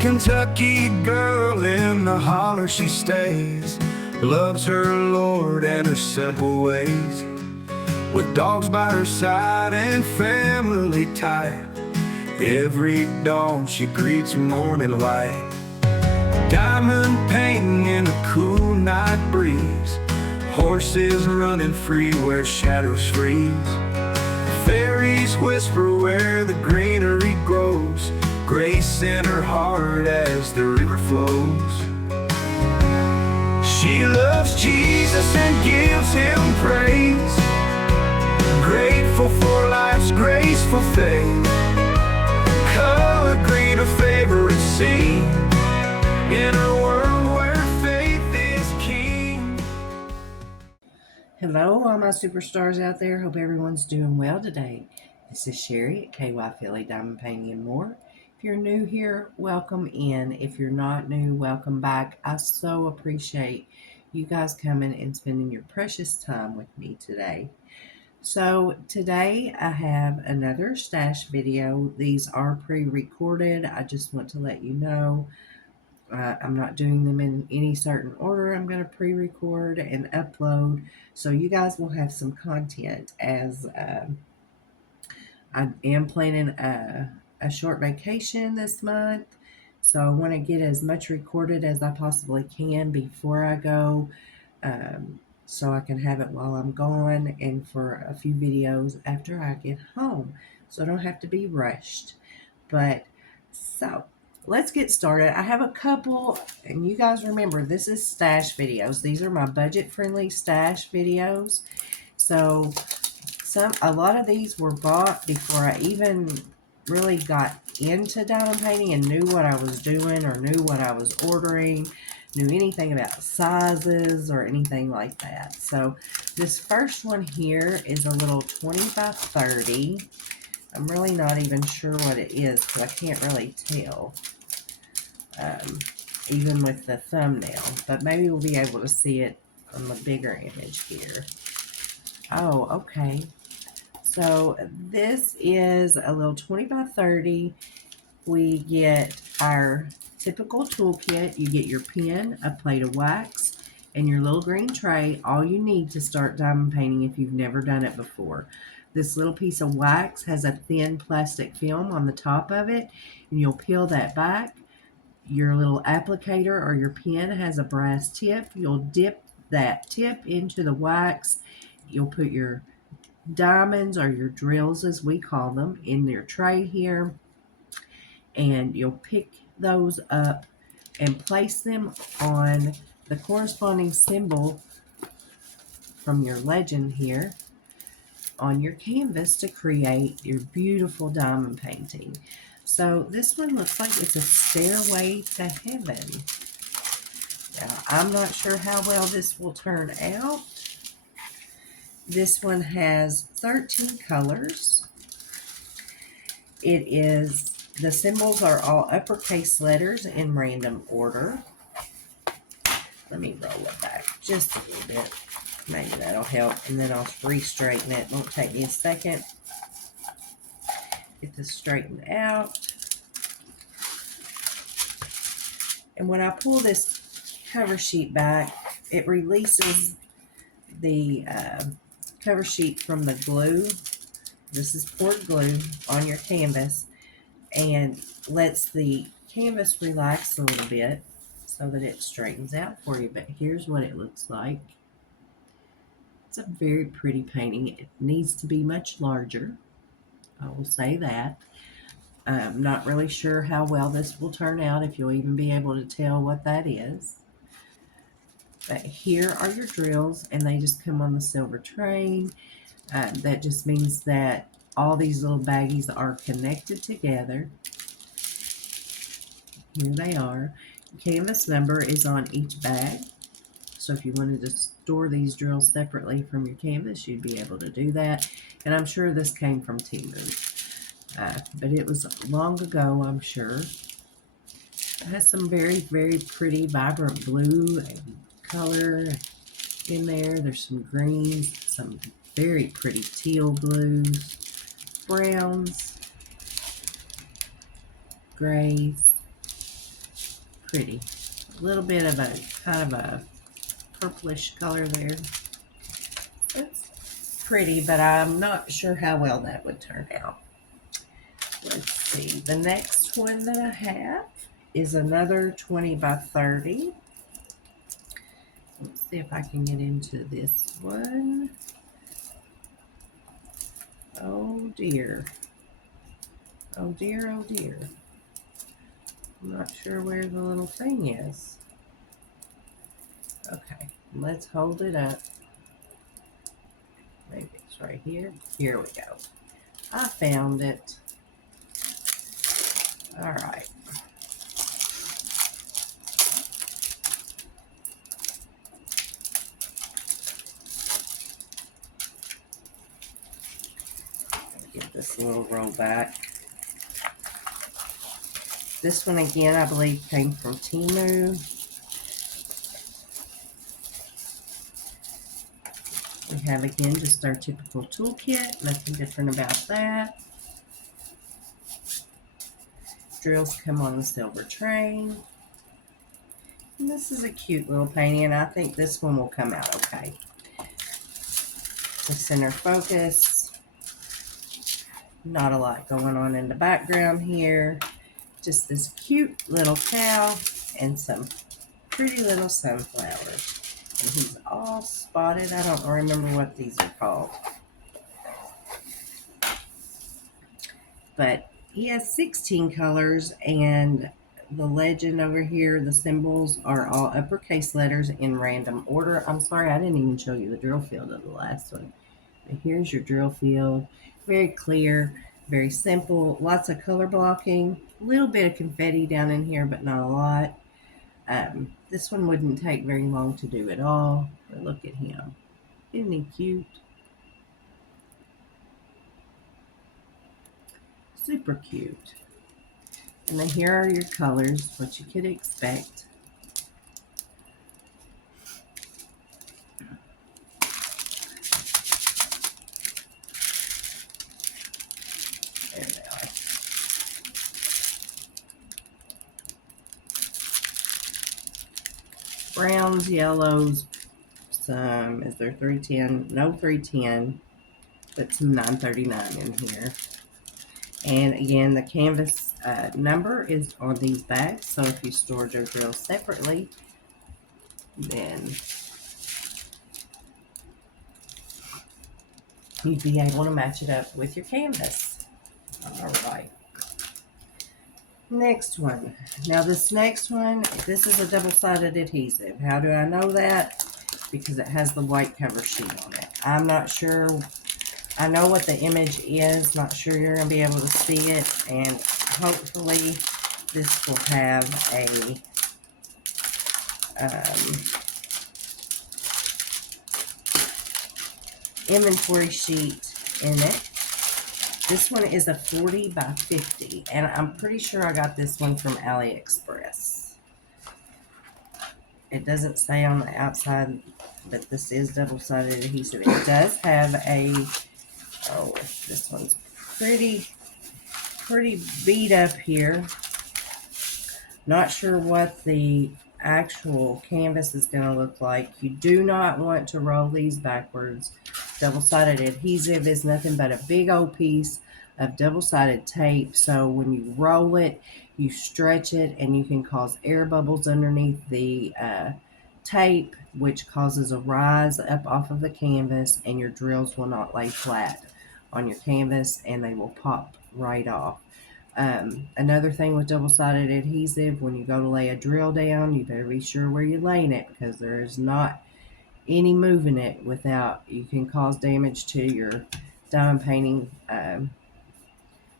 Kentucky girl in the holler she stays, loves her Lord and her simple ways. With dogs by her side and family tight, every dawn she greets morning light. Diamond painting in a cool night breeze, horses running free where shadows freeze. Fairies whisper where the greenery grows, grace in her heart as the river flows. She loves Jesus and gives him praise, grateful for life's graceful thing. Color green, her favorite scene, in a world where faith is king. Hello, all my superstars out there. Hope everyone's doing well today. This is Sherry at KY Philly Diamond Painting and More. If you're new here, welcome in. If you're not new, welcome back. I so appreciate you guys coming and spending your precious time with me today. So today I have another stash video. These are pre-recorded. I just want to let you know I'm not doing them in any certain order. I'm going to pre-record and upload, so you guys will have some content as I am planning a short vacation this month. So I want to get as much recorded as I possibly can before I go, so I can have it while I'm gone and for a few videos after I get home, so I don't have to be rushed. But so let's get started. I have a couple, and you guys remember, this is stash videos. These are my budget-friendly stash videos. So a lot of these were bought before I even really got into diamond painting and knew what I was doing or knew what I was ordering, knew anything about sizes or anything like that. So this first one here is a little 20 by 30. I'm really not even sure what it is because I can't really tell, even with the thumbnail, but maybe we'll be able to see it on the bigger image here. Oh, okay. So this is a little 20 by 30. We get our typical toolkit. You get your pen, a plate of wax, and your little green tray. All you need to start diamond painting if you've never done it before. This little piece of wax has a thin plastic film on the top of it, and you'll peel that back. Your little applicator or your pen has a brass tip. You'll dip that tip into the wax. You'll put your diamonds, or your drills as we call them, in your tray here, and you'll pick those up and place them on the corresponding symbol from your legend here on your canvas to create your beautiful diamond painting. So this one looks like it's a stairway to heaven. Now, I'm not sure how well this will turn out. This one has 13 colors. The symbols are all uppercase letters in random order. Let me roll it back just a little bit. Maybe that'll help, and then I'll re-straighten it. Won't take me a second. Get this straightened out. And when I pull this cover sheet back, it releases the cover sheet from the glue. This is poured glue on your canvas and lets the canvas relax a little bit so that it straightens out for you. But here's what it looks like. It's a very pretty painting. It needs to be much larger, I will say that. I'm not really sure how well this will turn out, if you'll even be able to tell what that is. But here are your drills, and they just come on the silver train. That just means that all these little baggies are connected together. Here they are. Canvas number is on each bag. So if you wanted to store these drills separately from your canvas, you'd be able to do that. And I'm sure this came from Temu. But it was long ago, I'm sure. It has some very, very pretty, vibrant blue and color in there. There's some greens, some very pretty teal blues, browns, grays, pretty. A little bit of a kind of a purplish color there. It's pretty, but I'm not sure how well that would turn out. Let's see. The next one that I have is another 20 by 30. Let's see if I can get into this one. Oh dear. Oh dear, oh dear. I'm not sure where the little thing is. Okay, let's hold it up. Maybe it's right here. Here we go. I found it. All right. Get this little roll back. This one again, I believe, came from Temu. We have again just our typical toolkit, nothing different about that. Drills come on the silver tray. And this is a cute little painting, and I think this one will come out okay. The center focus. Not a lot going on in the background here. Just this cute little cow and some pretty little sunflowers. And he's all spotted. I don't remember what these are called. But he has 16 colors, and the legend over here, the symbols are all uppercase letters in random order. I'm sorry, I didn't even show you the drill field of the last one. But here's your drill field. Very clear, very simple, lots of color blocking, a little bit of confetti down in here, but not a lot. This one wouldn't take very long to do at all. But look at him. Isn't he cute? Super cute. And then here are your colors, what you could expect. There they are. Browns, yellows, some, is there 310? No 310, but some 939 in here. And again, the canvas number is on these bags, so if you store your drills separately, then you'd be able to match it up with your canvas. All right. Next one. Now this next one, this is a double-sided adhesive. How do I know that? Because it has the white cover sheet on it. I'm not sure. I know what the image is. Not sure you're going to be able to see it. And hopefully this will have a inventory sheet in it. This one is a 40 by 50, and I'm pretty sure I got this one from AliExpress. It doesn't say on the outside, but this is double-sided adhesive. It does have a, oh, this one's pretty beat up here. Not sure what the actual canvas is going to look like. You do not want to roll these backwards. Double-sided adhesive is nothing but a big old piece of double-sided tape. So when you roll it, you stretch it, and you can cause air bubbles underneath the tape, which causes a rise up off of the canvas, and your drills will not lay flat on your canvas, and they will pop right off. Another thing with double-sided adhesive, when you go to lay a drill down, you better be sure where you're laying it, because there is not any moving it without, you can cause damage to your diamond painting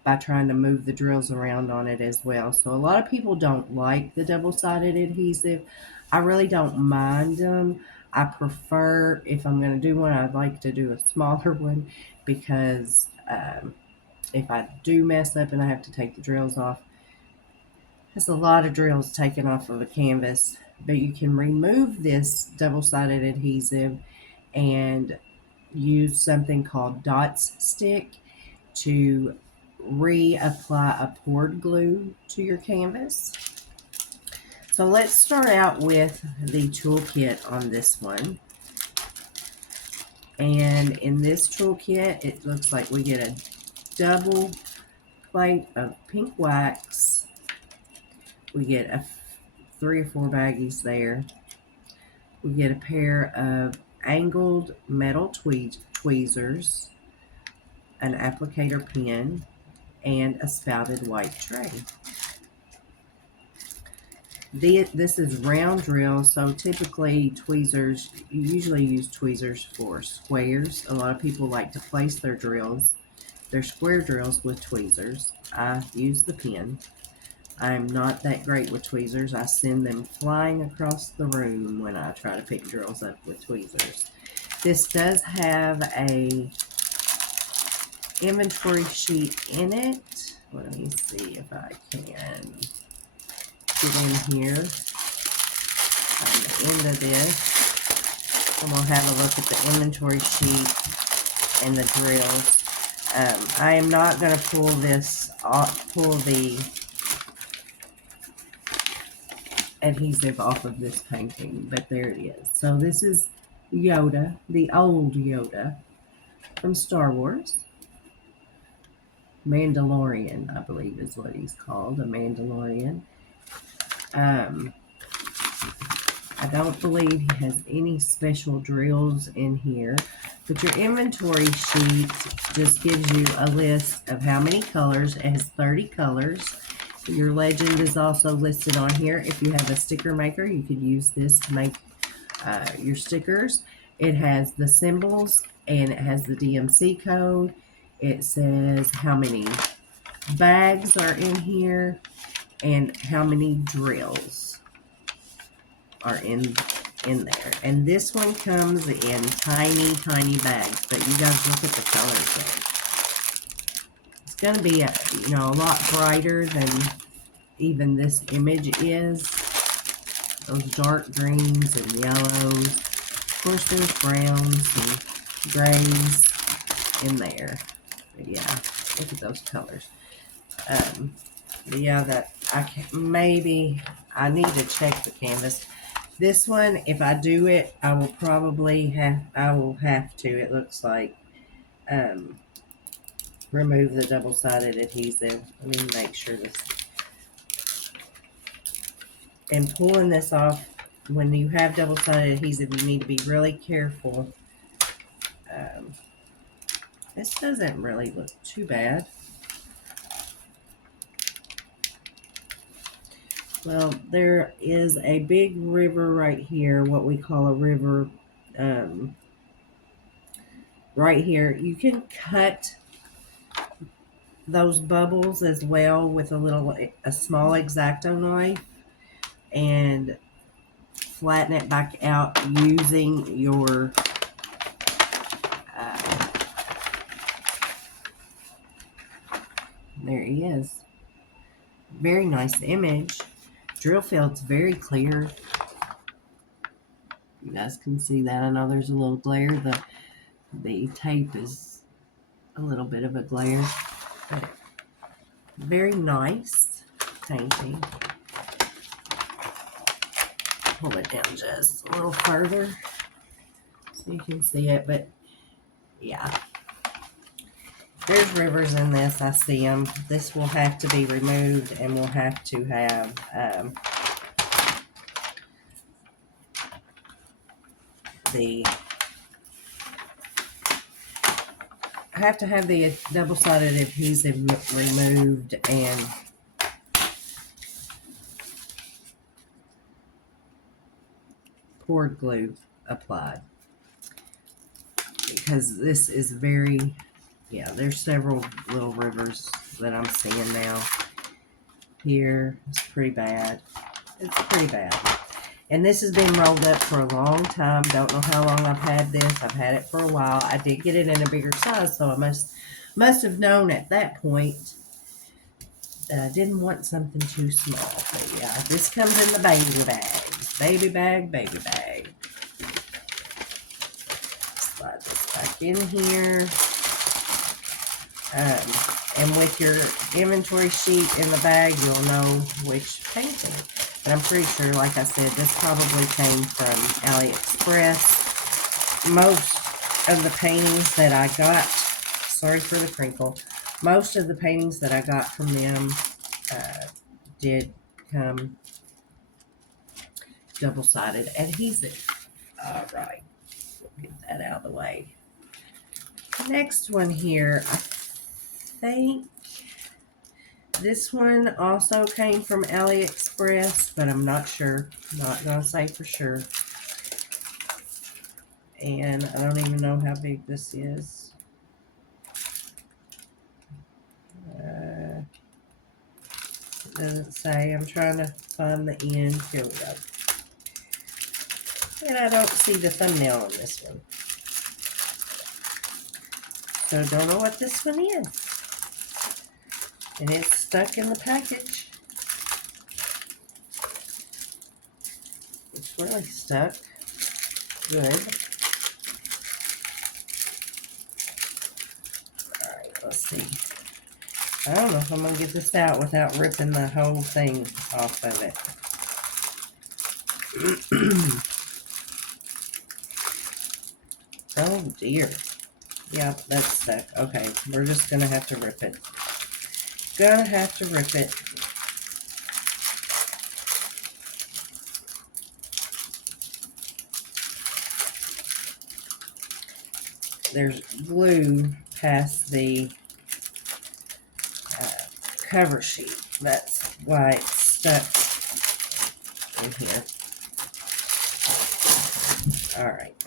by trying to move the drills around on it as well. So a lot of people don't like the double-sided adhesive. I really don't mind them. I prefer, if I'm going to do one, I'd like to do a smaller one, because if I do mess up and I have to take the drills off, there's a lot of drills taken off of a canvas. But you can remove this double-sided adhesive and use something called Dots Stick to reapply a poured glue to your canvas. So let's start out with the toolkit on this one. And in this toolkit, it looks like we get a double plate of pink wax. We get 3 or 4 baggies there. We get a pair of angled metal tweezers, an applicator pen, and a spouted white tray. This is round drill, so typically tweezers, you usually use tweezers for squares. A lot of people like to place their square drills with tweezers. I use the pen. I'm not that great with tweezers. I send them flying across the room when I try to pick drills up with tweezers. This does have a inventory sheet in it. Let me see if I can get in here on the end of this. And we'll have a look at the inventory sheet and the drills. I am not going to pull the adhesive off of this painting, but there it is. So this is Yoda, the old Yoda from Star Wars. Mandalorian, I believe is what he's called, a Mandalorian. I don't believe he has any special drills in here, but your inventory sheet just gives you a list of how many colors. It has 30 colors. Your legend is also listed on here. If you have a sticker maker, you could use this to make your stickers. It has the symbols and it has the DMC code. It says how many bags are in here and how many drills are in there. And this one comes in tiny bags, but you guys look at the colors there. It's going to be a lot brighter than even this image is. Those dark greens and yellows. Of course, there's browns and grays in there. But yeah, look at those colors. Yeah, that I need to check the canvas. This one, if I do it, I will have to, it looks like, remove the double-sided adhesive. Let me make sure this. And pulling this off, when you have double-sided adhesive, you need to be really careful. This doesn't really look too bad. Well, there is a big river right here, what we call a river. Right here, you can cut those bubbles as well with a small X-Acto knife and flatten it back out using your there he is. Very nice image. Drill field's very clear. You guys can see that. I know there's a little glare. The tape is a little bit of a glare, but very nice painting. Pull it down just a little further so you can see it, but yeah. There's rivers in this. I see them. This will have to be removed, and we'll have to have the double-sided adhesive removed and poured glue applied, because this is very. Yeah, there's several little rivers that I'm seeing now. Here, it's pretty bad. It's pretty bad. And this has been rolled up for a long time. Don't know how long I've had this. I've had it for a while. I did get it in a bigger size, so I must have known at that point that I didn't want something too small. But yeah, this comes in the baby bags. Baby bag. Slide this back in here. And with your inventory sheet in the bag, you'll know which painting. But I'm pretty sure, like I said, this probably came from AliExpress. Most of the paintings that I got, sorry for the crinkle, most of the paintings that I got from them did come double-sided adhesive. All right, we'll get that out of the way. Next one here, I think this one also came from AliExpress, but I'm not sure. I'm not going to say for sure. And I don't even know how big this is. It doesn't say. I'm trying to find the end. Here we go. And I don't see the thumbnail on this one. So don't know what this one is. And it's stuck in the package. It's really stuck. Good. Alright, let's see. I don't know if I'm going to get this out without ripping the whole thing off of it. Oh dear. Yeah, that's stuck. Okay, we're just going to have to rip it. Gonna have to rip it. There's glue past the cover sheet. That's why it's stuck in here. Alright.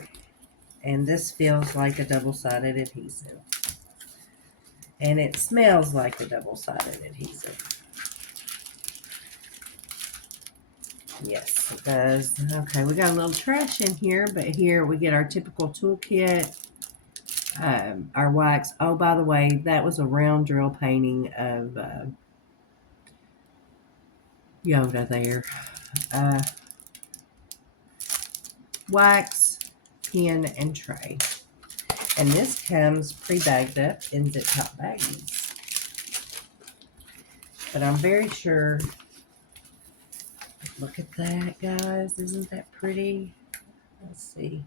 And this feels like a double-sided adhesive. And it smells like a double-sided adhesive. Yes, it does. Okay, we got a little trash in here, but here we get our typical toolkit. Our wax. Oh, by the way, that was a round drill painting of Yoda there. Wax, pen, and tray. And this comes pre-bagged up in zip top baggies. But I'm very sure. Look at that, guys. Isn't that pretty? Let's see.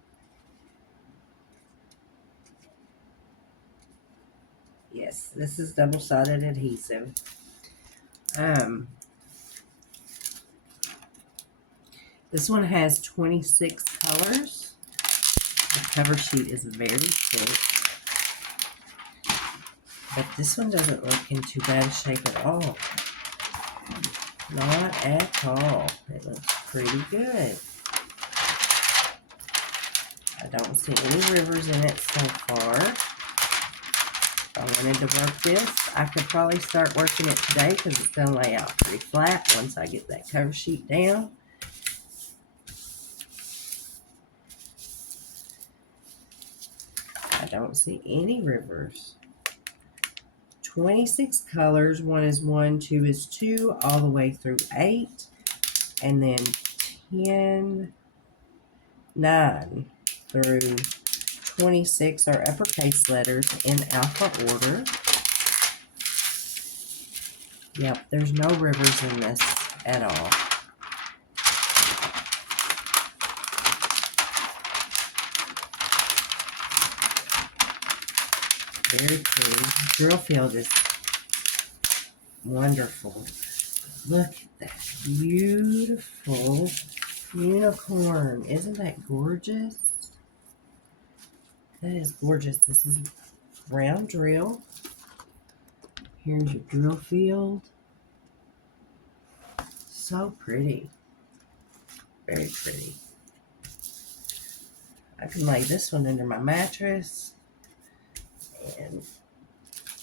Yes, this is double-sided adhesive. This one has 26 colors. The cover sheet is very thick. But this one doesn't look in too bad a shape at all. Not at all. It looks pretty good. I don't see any rivers in it so far. If I wanted to work this, I could probably start working it today because it's going to lay out pretty flat once I get that cover sheet down. I don't see any rivers. 26 colors. 1 is 1, 2 is 2, all the way through 8. And then 10, 9 through 26 are uppercase letters in alpha order. Yep, there's no rivers in this at all. Very pretty. Drill field is wonderful. Look at that beautiful unicorn. Isn't that gorgeous? That is gorgeous. This is round drill. Here's your drill field. So pretty. Very pretty. I can lay this one under my mattress. And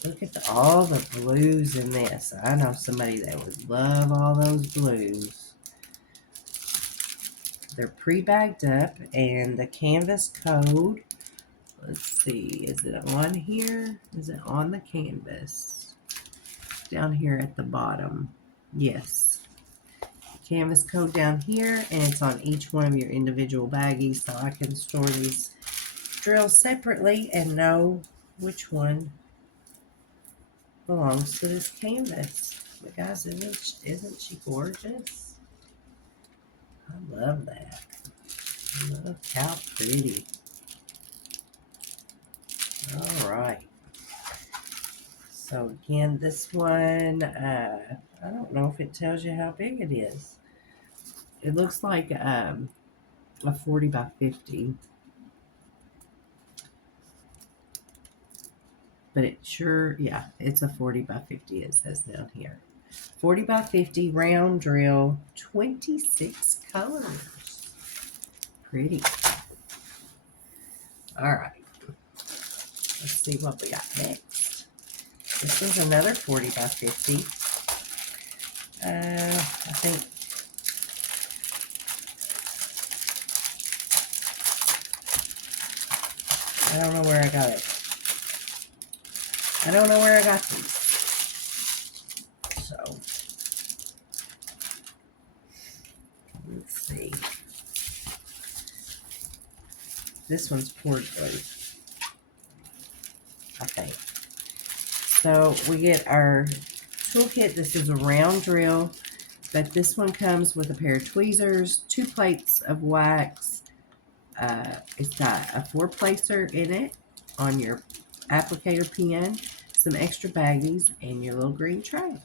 look at all the blues in this. I know somebody that would love all those blues. They're pre-bagged up, and the canvas code, let's see, is it on here? Is it on the canvas? Down here at the bottom. Yes. Canvas code down here, and it's on each one of your individual baggies, so I can store these drills separately and know which one belongs to this canvas. But guys, isn't she gorgeous? I love that. Look how pretty. All right. So again, this one, I don't know if it tells you how big it is. It looks like a 40 by 50. But it sure, yeah, it's a 40 by 50, it says down here. 40 by 50 round drill, 26 colors. Pretty. All right. Let's see what we got next. This is another 40 by 50. I think I don't know where I got it. I don't know where I got these. So, let's see. This one's poured glue, I think. So, we get our toolkit. This is a round drill, but this one comes with a pair of tweezers, 2 plates of wax. It's got a 4-placer in it on your applicator pen, some extra baggies, and your little green tray.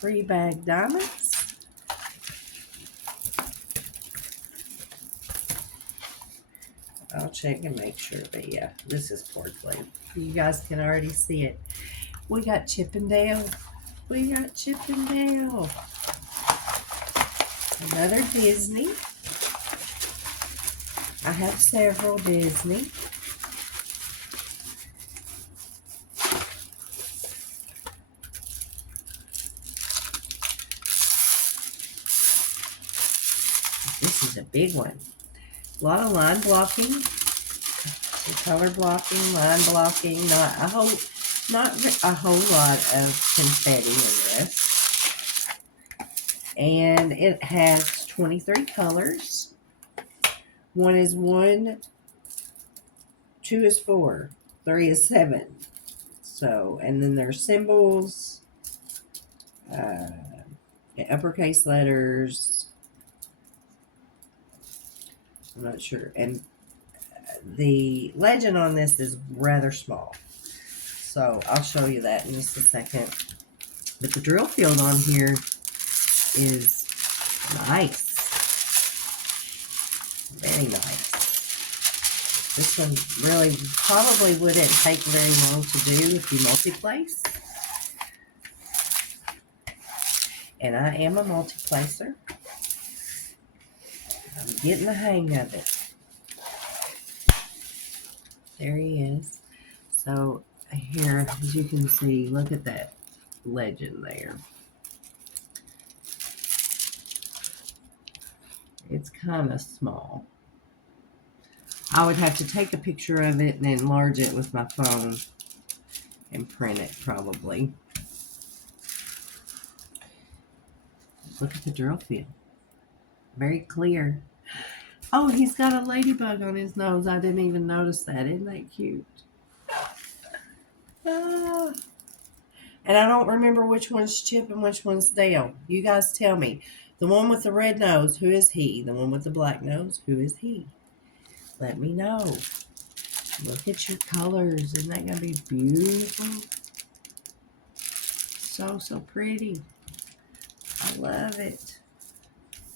Pre-bagged diamonds. I'll check and make sure, but yeah, this is poured glue. You guys can already see it. We got Chippendale. We got Chippendale. Another Disney. I have several Disney. This is a big one. A lot of line blocking, color blocking, line blocking. Not a whole lot of confetti in this. And it has 23 colors. 1 is 1, 2 is 4, 3 is 7. So, and then there's symbols, uppercase letters. I'm not sure. And the legend on this is rather small. So I'll show you that in just a second. But the drill field on here is nice. Very nice. This one really probably wouldn't take very long to do if you multi-place. And I am a multi-placer. I'm getting the hang of it. There he is. So here, as you can see, look at that legend there. It's kind of small. I would have to take a picture of it and enlarge it with my phone and print it probably. Look at the drill field. Very clear. Oh, he's got a ladybug on his nose. I didn't even notice that. Isn't that cute? And I don't remember which one's Chip and which one's Dale. You guys tell me. The one with the red nose, who is he? The one with the black nose, who is he? Let me know. Look at your colors. Isn't that going to be beautiful? So, so pretty. I love it.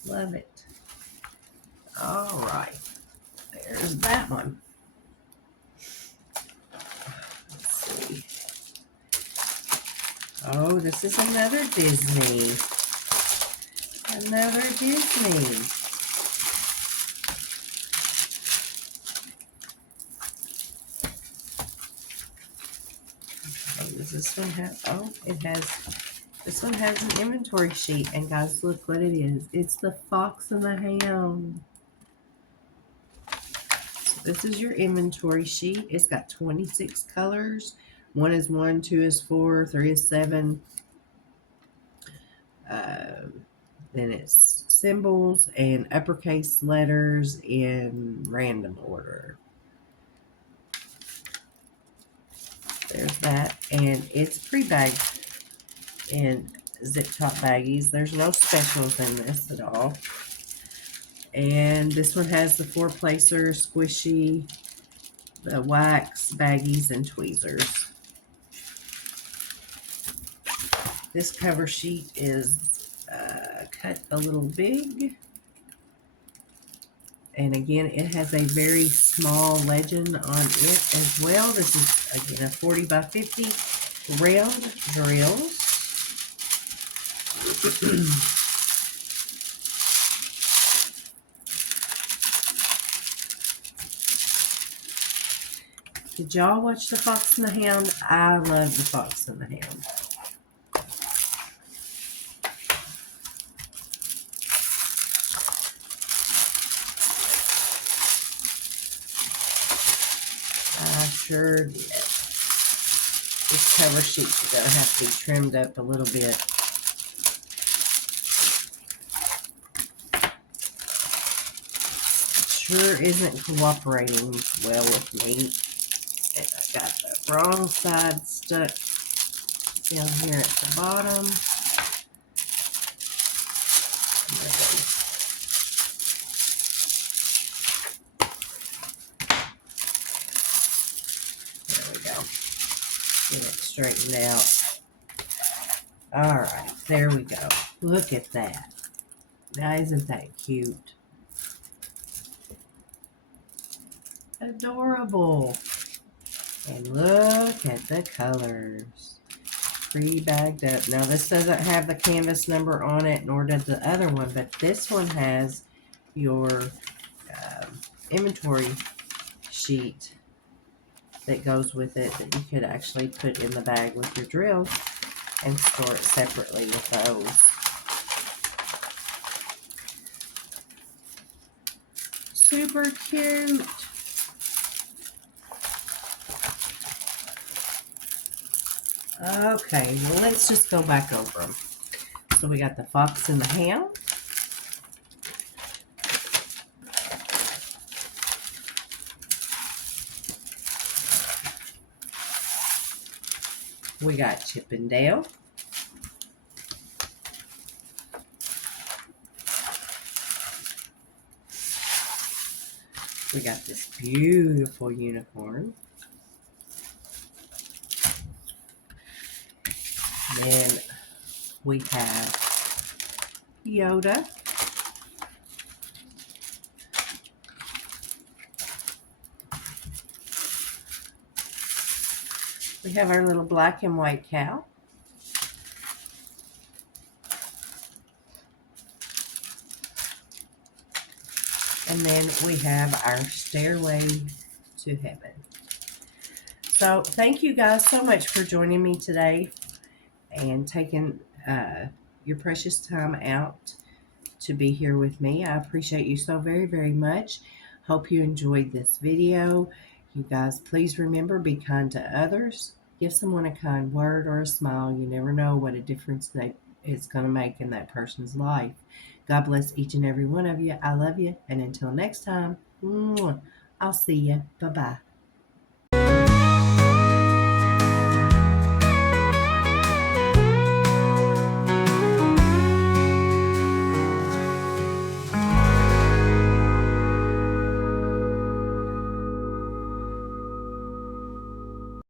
Love it. All right. There's that one. Let's see. Oh, this is another Disney. Another Disney. Oh, does this one have, oh, it has, this one has an inventory sheet. And guys, look what it is. It's the Fox and the Hound. So this is your inventory sheet. It's got 26 colors. 1 is 1, 2 is 4, 3 is 7. Then it's symbols and uppercase letters in random order. There's that. And it's pre-bagged in zip top baggies. There's no specials in this at all. And this one has the 4-placer, squishy, the wax baggies, and tweezers. This cover sheet is cut a little big. And again, it has a very small legend on it as well. This is, again, a 40 by 50 round drills. Did y'all watch The Fox and the Hound? I love The Fox and the Hound. I sure did. This cover sheet's going to have to be trimmed up a little bit. Sure isn't cooperating well with me. And I got the wrong side stuck down here at the bottom. There we go. Get it straightened out. Alright, there we go. Look at that. Now, isn't that cute? Adorable. And look at the colors. Pre-bagged up. Now, this doesn't have the canvas number on it, nor does the other one, but this one has your inventory sheet that goes with it that you could actually put in the bag with your drills and store it separately with those. Super cute. Okay, well, let's just go back over them. So we got the Fox and the Hound. We got Chip and Dale. We got this beautiful unicorn. Then we have Yoda. We have our little black and white cow. And then we have our Stairway to Heaven. So thank you guys so much for joining me today and taking your precious time out to be here with me. I appreciate you so very, very much. Hope you enjoyed this video. You guys, please remember, be kind to others. Give someone a kind word or a smile. You never know what a difference it's going to make in that person's life. God bless each and every one of you. I love you. And until next time, I'll see you. Bye-bye.